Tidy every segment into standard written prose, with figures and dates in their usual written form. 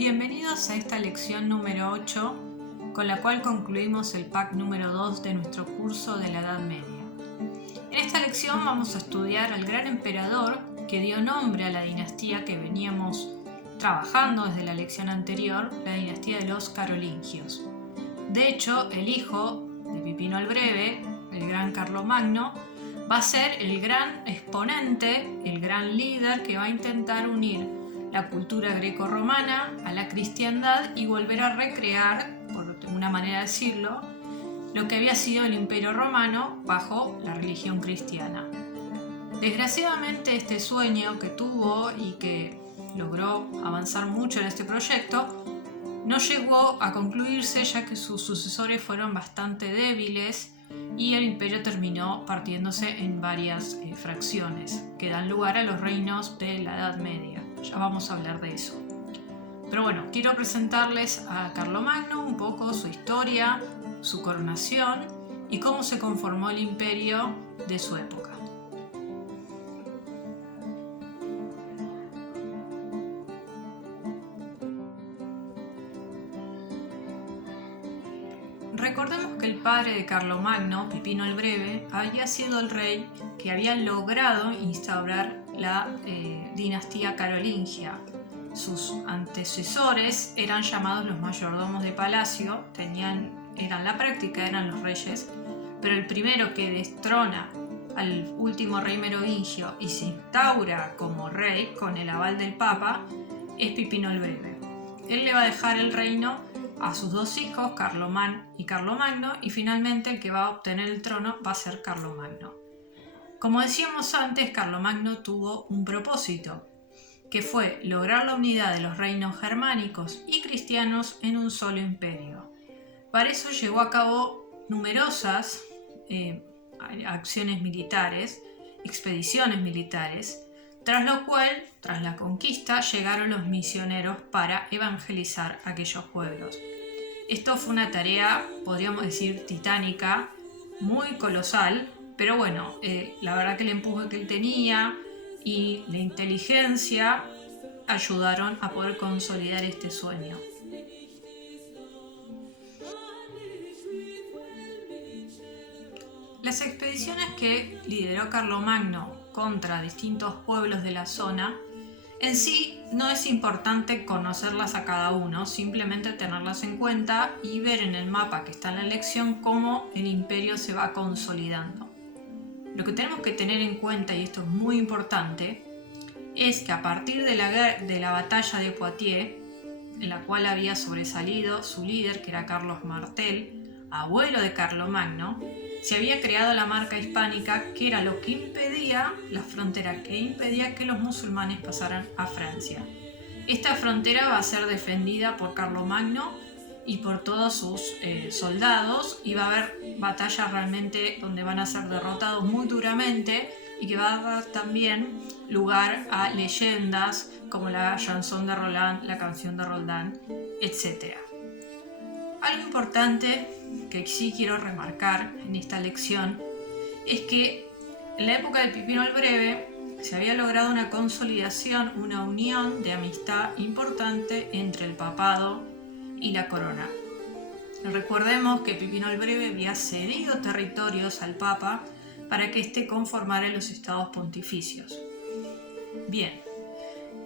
Bienvenidos a esta lección número 8, con la cual concluimos el pack número 2 de nuestro curso de la Edad Media. En esta lección vamos a estudiar al gran emperador que dio nombre a la dinastía que veníamos trabajando desde la lección anterior, la dinastía de los carolingios. De hecho, el hijo de Pipino el Breve, el gran Carlomagno, va a ser el gran exponente, el gran líder que va a intentar unir la cultura greco-romana a la cristiandad y volver a recrear, por una manera de decirlo, lo que había sido el Imperio Romano bajo la religión cristiana. Desgraciadamente, este sueño que tuvo y que logró avanzar mucho en este proyecto no llegó a concluirse, ya que sus sucesores fueron bastante débiles y el imperio terminó partiéndose en varias fracciones que dan lugar a los reinos de la Edad Media. Ya vamos a hablar de eso. Pero bueno, quiero presentarles a Carlomagno, un poco su historia, su coronación y cómo se conformó el imperio de su época. Recordemos que el padre de Carlomagno, Pipino el Breve, había sido el rey que había logrado instaurar la dinastía carolingia. Sus antecesores eran llamados los mayordomos de palacio, eran los reyes, pero el primero que destrona al último rey merovingio y se instaura como rey con el aval del Papa es Pipino el Breve. Él le va a dejar el reino a sus dos hijos, Carlomán y Carlomagno, y finalmente el que va a obtener el trono va a ser Carlomagno. Como decíamos antes, Carlomagno tuvo un propósito, que fue lograr la unidad de los reinos germánicos y cristianos en un solo imperio. Para eso llevó a cabo numerosas acciones militares, expediciones militares, tras lo cual, tras la conquista, llegaron los misioneros para evangelizar aquellos pueblos. Esto fue una tarea, podríamos decir, titánica, muy colosal, pero bueno, la verdad que el empuje que él tenía y la inteligencia ayudaron a poder consolidar este sueño. Las expediciones que lideró Carlomagno contra distintos pueblos de la zona, en sí no es importante conocerlas a cada uno, simplemente tenerlas en cuenta y ver en el mapa que está en la lección cómo el imperio se va consolidando. Lo que tenemos que tener en cuenta, y esto es muy importante, es que a partir de la batalla de Poitiers, en la cual había sobresalido su líder, que era Carlos Martel, abuelo de Carlomagno, se había creado la marca hispánica, que era lo que impedía, la frontera que impedía que los musulmanes pasaran a Francia. Esta frontera va a ser defendida por Carlomagno y por todos sus soldados, y va a haber batallas realmente donde van a ser derrotados muy duramente y que va a dar también lugar a leyendas como la chanson de Roland, la canción de Roldán, etc. Algo importante que sí quiero remarcar en esta lección es que en la época de Pipino el Breve se había logrado una consolidación, una unión de amistad importante entre el papado y la corona. Recordemos que Pipino el Breve había cedido territorios al Papa para que éste conformara los estados pontificios. Bien,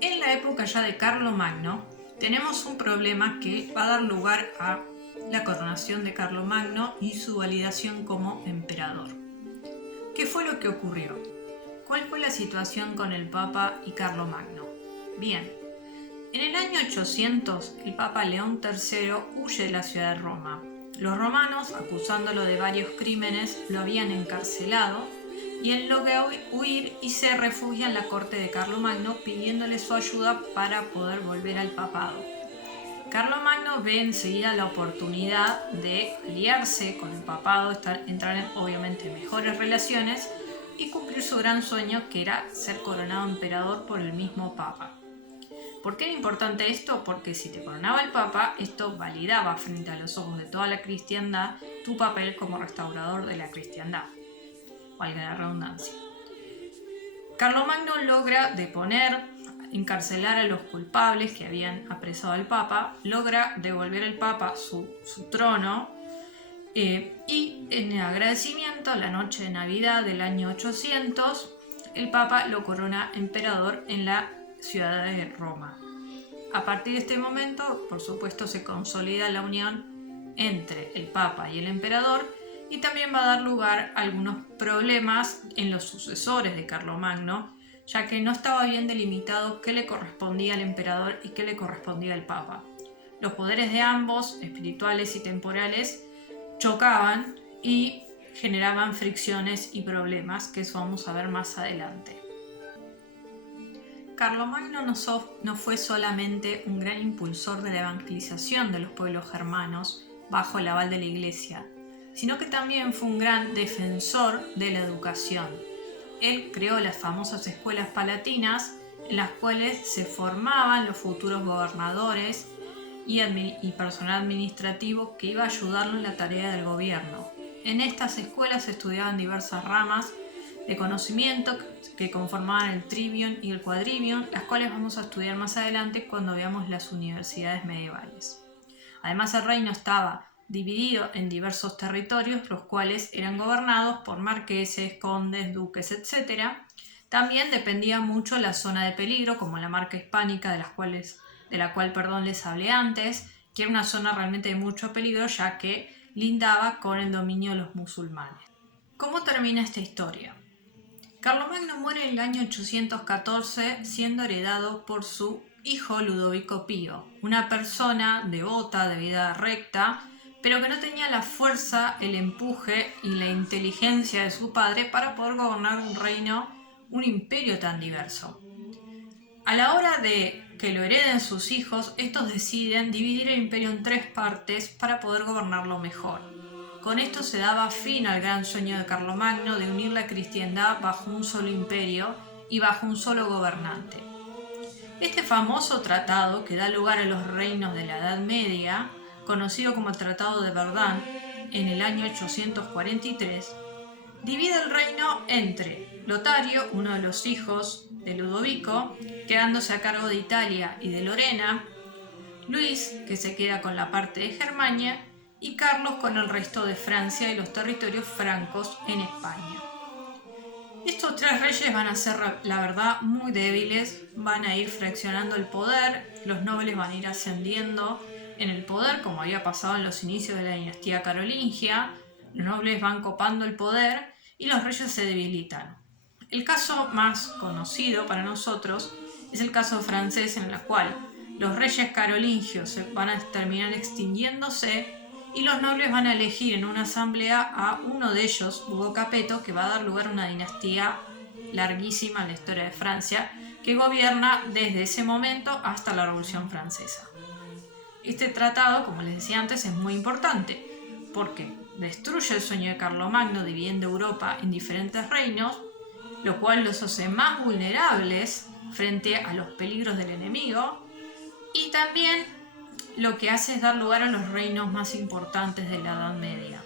en la época ya de Carlomagno tenemos un problema que va a dar lugar a la coronación de Carlomagno y su validación como emperador. ¿Qué fue lo que ocurrió? ¿Cuál fue la situación con el Papa y Carlomagno? Bien, en el año 800 el Papa León III huye de la ciudad de Roma. Los romanos, acusándolo de varios crímenes, lo habían encarcelado y él logra huir y se refugia en la corte de Carlomagno pidiéndole su ayuda para poder volver al papado. Carlomagno ve enseguida la oportunidad de aliarse con el papado, entrar en obviamente mejores relaciones y cumplir su gran sueño, que era ser coronado emperador por el mismo papa. ¿Por qué era importante esto? Porque si te coronaba el papa, esto validaba frente a los ojos de toda la cristiandad tu papel como restaurador de la cristiandad, valga la redundancia. Carlomagno logra deponer encarcelar a los culpables que habían apresado al Papa, logra devolver al Papa su trono y en agradecimiento, la noche de Navidad del año 800, el Papa lo corona emperador en la ciudad de Roma. A partir de este momento, por supuesto, se consolida la unión entre el Papa y el emperador, y también va a dar lugar a algunos problemas en los sucesores de Carlomagno, ya que no estaba bien delimitado qué le correspondía al emperador y qué le correspondía al Papa. Los poderes de ambos, espirituales y temporales, chocaban y generaban fricciones y problemas, que eso vamos a ver más adelante. Carlomagno no fue solamente un gran impulsor de la evangelización de los pueblos germanos bajo el aval de la Iglesia, sino que también fue un gran defensor de la educación. Él creó las famosas escuelas palatinas, en las cuales se formaban los futuros gobernadores y personal administrativo que iba a ayudarlo en la tarea del gobierno. En estas escuelas se estudiaban diversas ramas de conocimiento que conformaban el trivium y el quadrivium, las cuales vamos a estudiar más adelante cuando veamos las universidades medievales. Además, el reino estaba dividido en diversos territorios, los cuales eran gobernados por marqueses, condes, duques, etc. También dependía mucho la zona de peligro, como la marca hispánica de la cual les hablé antes, que era una zona realmente de mucho peligro, ya que lindaba con el dominio de los musulmanes. ¿Cómo termina esta historia? Carlomagno muere en el año 814, siendo heredado por su hijo Ludovico Pío, una persona devota, de vida recta, pero que no tenía la fuerza, el empuje y la inteligencia de su padre para poder gobernar un reino, un imperio tan diverso. A la hora de que lo hereden sus hijos, estos deciden dividir el imperio en 3 partes para poder gobernarlo mejor. Con esto se daba fin al gran sueño de Carlomagno de unir la cristiandad bajo un solo imperio y bajo un solo gobernante. Este famoso tratado, que da lugar a los reinos de la Edad Media, conocido como el Tratado de Verdun, en el año 843, divide el reino entre Lotario, uno de los hijos de Ludovico, quedándose a cargo de Italia y de Lorena, Luis, que se queda con la parte de Germania, y Carlos con el resto de Francia y los territorios francos en España. Estos 3 reyes van a ser, la verdad, muy débiles, van a ir fraccionando el poder, los nobles van a ir ascendiendo en el poder, como había pasado en los inicios de la dinastía carolingia, los nobles van copando el poder y los reyes se debilitan. El caso más conocido para nosotros es el caso francés, en el cual los reyes carolingios van a terminar extinguiéndose y los nobles van a elegir en una asamblea a uno de ellos, Hugo Capeto, que va a dar lugar a una dinastía larguísima en la historia de Francia, que gobierna desde ese momento hasta la Revolución Francesa. Este tratado, como les decía antes, es muy importante porque destruye el sueño de Carlomagno dividiendo Europa en diferentes reinos, lo cual los hace más vulnerables frente a los peligros del enemigo, y también lo que hace es dar lugar a los reinos más importantes de la Edad Media.